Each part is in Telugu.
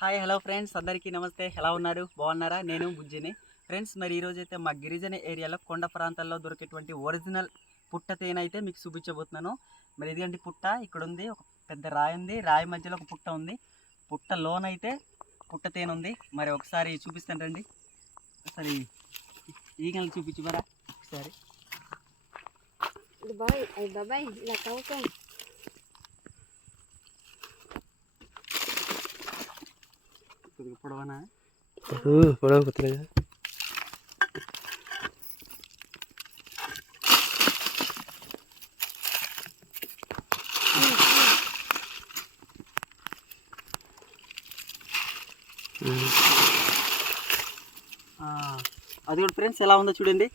Hi hello friends. అందరికీ నమస్తే. ఎలా ఉన్నారు? బాగున్నారా? నేను బుజ్జిని. ఫ్రెండ్స్ మరి ఈరోజు అయితే మా గిరిజన ఏరియాలో కొండ ప్రాంతాల్లో దొరికేటువంటి ఒరిజినల్ పుట్ట తేనె అయితే మీకు చూపించబోతున్నాను. మరి ఇదిగండి పుట్ట. ఇక్కడ ఉంది ఒక పెద్ద రాయి ఉంది. రాయి మధ్యలో ఒక పుట్ట ఉంది. పుట్ట లోనైతే పుట్ట తేనె ఉంది. మరి ఒకసారి చూపిస్తాను రండి. ఒకసారి ఈగలు చూపించు మరా ఒకసారి. బాయ్ బాబాయ్ ఇలా కొద్దిగా పొడవనా? పొడవు కొత్తగా ఆ, అది కూడా ఫ్రెండ్స్ ఎలా ఉందో చూడండి.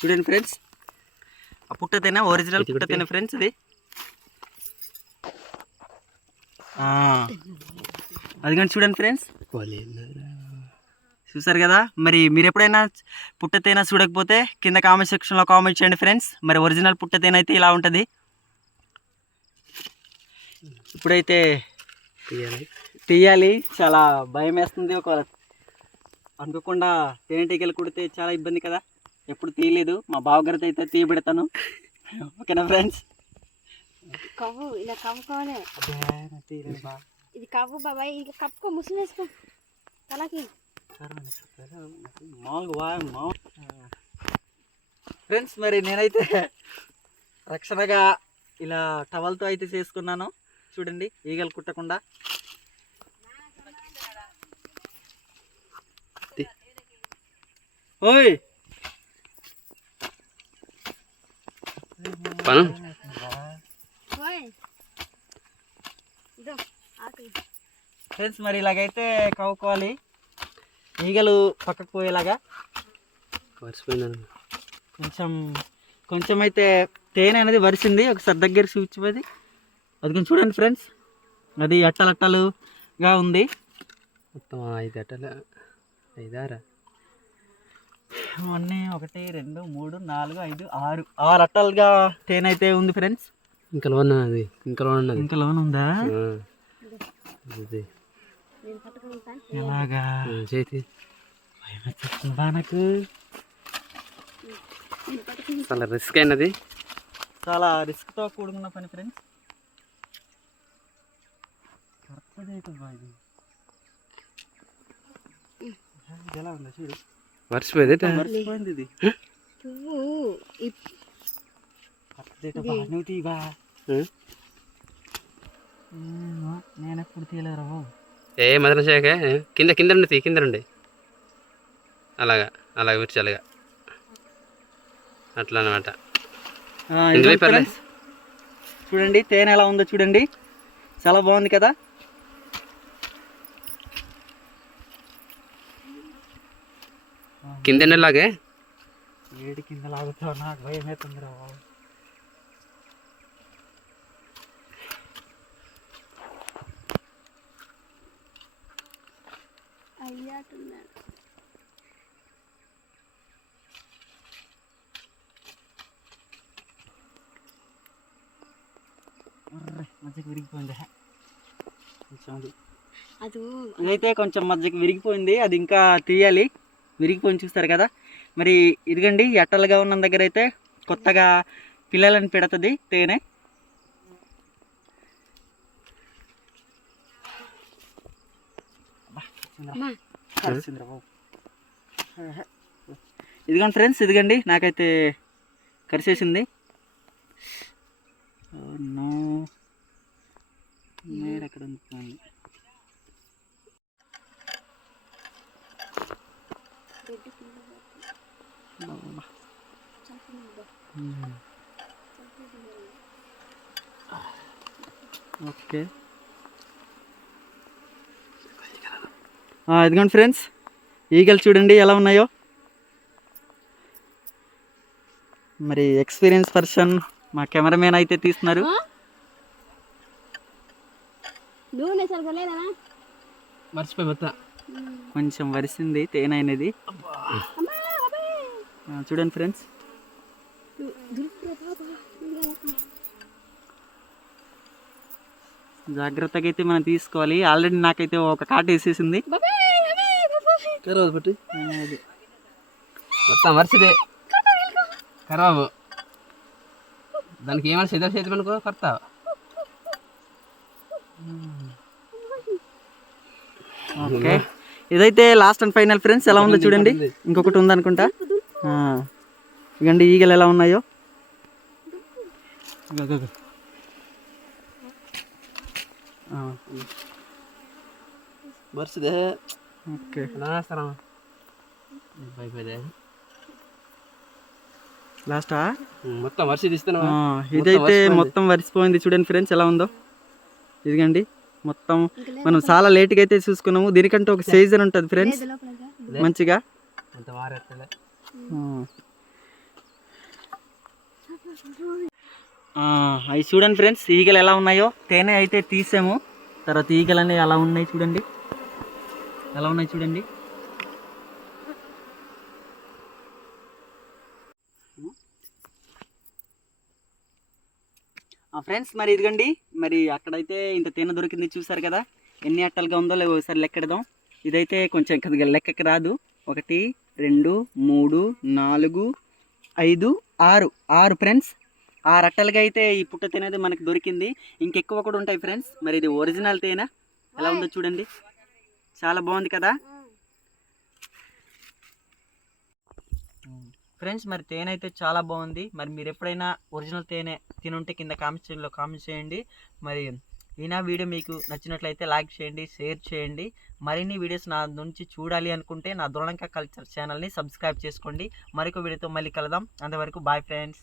చూడండి ఫ్రెండ్స్. ఆ పుట్టతేనే? Original పుట్టతేనే friends. ఇది? అది కానీ చూడండి ఫ్రెండ్స్. చూసారు కదా? మరి మీరు ఎప్పుడైనా పుట్టతేనె చూడకపోతే కింద కామెంట్ సెక్షన్లో కామెంట్ చేయండి ఫ్రెండ్స్. మరి ఒరిజినల్ పుట్టతేనె అయితే ఇలా ఉంటుంది. ఇప్పుడైతే తీయాలి. తీయాలి చాలా భయం వేస్తుంది ఒక అనుకోకుండా తేనెటీగలు కుడితే చాలా ఇబ్బంది కదా? ఎప్పుడు తీయలేదు. మా బావగారితో అయితే తీయబెడతాను. ఓకేనా ఫ్రెండ్స్? కవ్వు ఇలా కవ్వుకోవాలి. ఇది కవ్వు బాబాయ్ ఇది కప్పుకో ముసుగు వేసుకో. తలకి. ఫ్రెండ్స్ మరి నేనైతే రక్షణగా ఇలా టవల్తో అయితే చేసుకున్నాను. చూడండి ఈగలు కుట్టకుండా. ఓయ్! పను. ఓయ్. ఇదో. ఫ్రెండ్స్ మరి ఇలాగైతే కవ్వుకోవాలి. ఈగలు పక్కకు పోయేలాగా. మర్చిపోయిందని కొంచెం కొంచెం అయితే తేనె అనేది వరిసింది. ఒకసారి దగ్గర చూపించబోది అది కొంచెం చూడండి ఫ్రెండ్స్. అది అట్టలట్టలుగా ఉంది. మొత్తం ఐదు అట్టల ఐదారా? అన్నీ ఒకటి రెండు మూడు నాలుగు ఐదు ఆరు. ఆరు అట్టలుగా తేనె అయితే ఉంది ఫ్రెండ్స్. ఇంకా లోన్ అది ఇంకా లోన్ ఉన్నది ఇంకా లోన్ ఉందా ఆ. ఇది నేను పట్టుకుంటాను ఎలాగా? చేతి. భయం నాకు. చాలా రిస్క్ అయినది. చాలా రిస్క్తో కూడుకున్న పని ఫ్రెండ్స్ ఎలా ఉందా చూడు. మర్చిపోయేది ఇది. పువ్వు ఈ కరెక్ట్ చేయటం బా. నువ్వు తీవా ఆ? నేను ఎప్పుడు తీయలేదురా బాబు. ఏ మదన శాఖ కింద కింద నుండి తీ కింద నుండి అలాగా అలాగ విరిచాలిగా అట్లా అనమాట. చూడండి తేనె ఎలా ఉందో చూడండి. చాలా బాగుంది కదా. కింద లాగే వేడి కింద లాగుతావు నాకు భయం అవుతుందిరా బాబు? అయ్యాటున్నాడు. విరిగిపోయింది. అది. ఇదైతే కొంచెం మధ్యకి విరిగిపోయింది అది ఇంకా తీయాలి. విరిగిపోయింది చూస్తారు కదా. మరి ఇదిగండి ఎట్టలుగా ఉన్న దగ్గర అయితే కొత్తగా పిల్లలని పెడుతుంది తేనె. ఇదిగోండి ఫ్రెండ్స్ ఇదిగండి. నాకైతే కరిసేసింది. నేను ఎక్కడ ఓకే. ఇదిగోండి ఫ్రెండ్స్ ఈగలు చూడండి ఎలా ఉన్నాయో. మరి ఎక్స్పీరియన్స్ పర్సన్ మా కెమెరామెన్ అయితే తీస్తున్నారు. కొంచెం వరిసింది తేనె అనేది చూడండి ఫ్రెండ్స్. జాగ్రత్తగా అయితే మనం తీసుకోవాలి. ఆల్రెడీ నాకైతే ఒక కాట వేసేసింది. కరాబు పెట్టి. మొత్తం వరుసదే ఖరాబు దానికి ఏమైనా సిద్ధం చేతి అనుకో కర్తా ఓకే. ఇదైతే లాస్ట్ అండ్ ఫైనల్ ఫ్రెండ్స్ ఎలా ఉందో చూడండి. ఇంకొకటి ఉందనుకుంటా. ఆ. ఇగండి ఈగలు ఎలా ఉన్నాయో. అయిపోయింది లాస్టా మొత్తం వరుస ఇదైతే మొత్తం వరిసిపోయింది చూడండి ఫ్రెండ్స్ ఎలా ఉందో ఇదిగండి మొత్తం మనం చాలా లేట్గా అయితే చూసుకున్నాము దీనికంటే ఒక సీజన్ ఉంటుంది ఫ్రెండ్స్ మంచిగా అంత మారేస్తలే ఆ. ఆ, అవి చూడండి ఫ్రెండ్స్ ఈగలు ఎలా ఉన్నాయో. తేనె అయితే తీసాము. తర్వాత ఈగలు అనేవి ఎలా ఉన్నాయి చూడండి. ఎలా ఉన్నాయి చూడండి. ఫ్రెండ్స్ మరి ఇదిగండి. మరి అక్కడైతే ఇంత తేనె దొరికింది చూసారు కదా? ఎన్ని అట్టలుగా ఉందో లేవో ఒకసారి లెక్కెడదాం. ఇదైతే కొంచెం లెక్కకి రాదు. ఒకటి రెండు మూడు నాలుగు ఐదు ఆరు. ఆరు ఫ్రెండ్స్. ఆ రట్టలుగా అయితే ఈ పుట్ట తేనె అయితే మనకి దొరికింది. ఇంకెక్కువ కూడా ఉంటాయి ఫ్రెండ్స్. మరి ఇది ఒరిజినల్ తేనె. ఎలా ఉందో చూడండి. చాలా బాగుంది కదా? ఫ్రెండ్స్ మరి తేనె అయితే చాలా బాగుంది. మరి మీరు ఎప్పుడైనా ఒరిజినల్ తేనె తినుంటే కింద కామెంట్లో కామెంట్ చేయండి. మరి ఈ నా వీడియో మీకు నచ్చినట్లయితే లైక్ చేయండి షేర్ చేయండి. మరిన్ని వీడియోస్ నా నుంచి చూడాలి అనుకుంటే నా దృఢంక కల్చర్ ఛానల్ని సబ్స్క్రైబ్ చేసుకోండి. మరొక వీడియోతో మళ్ళీ కలదాం అంతవరకు బాయ్ ఫ్రెండ్స్.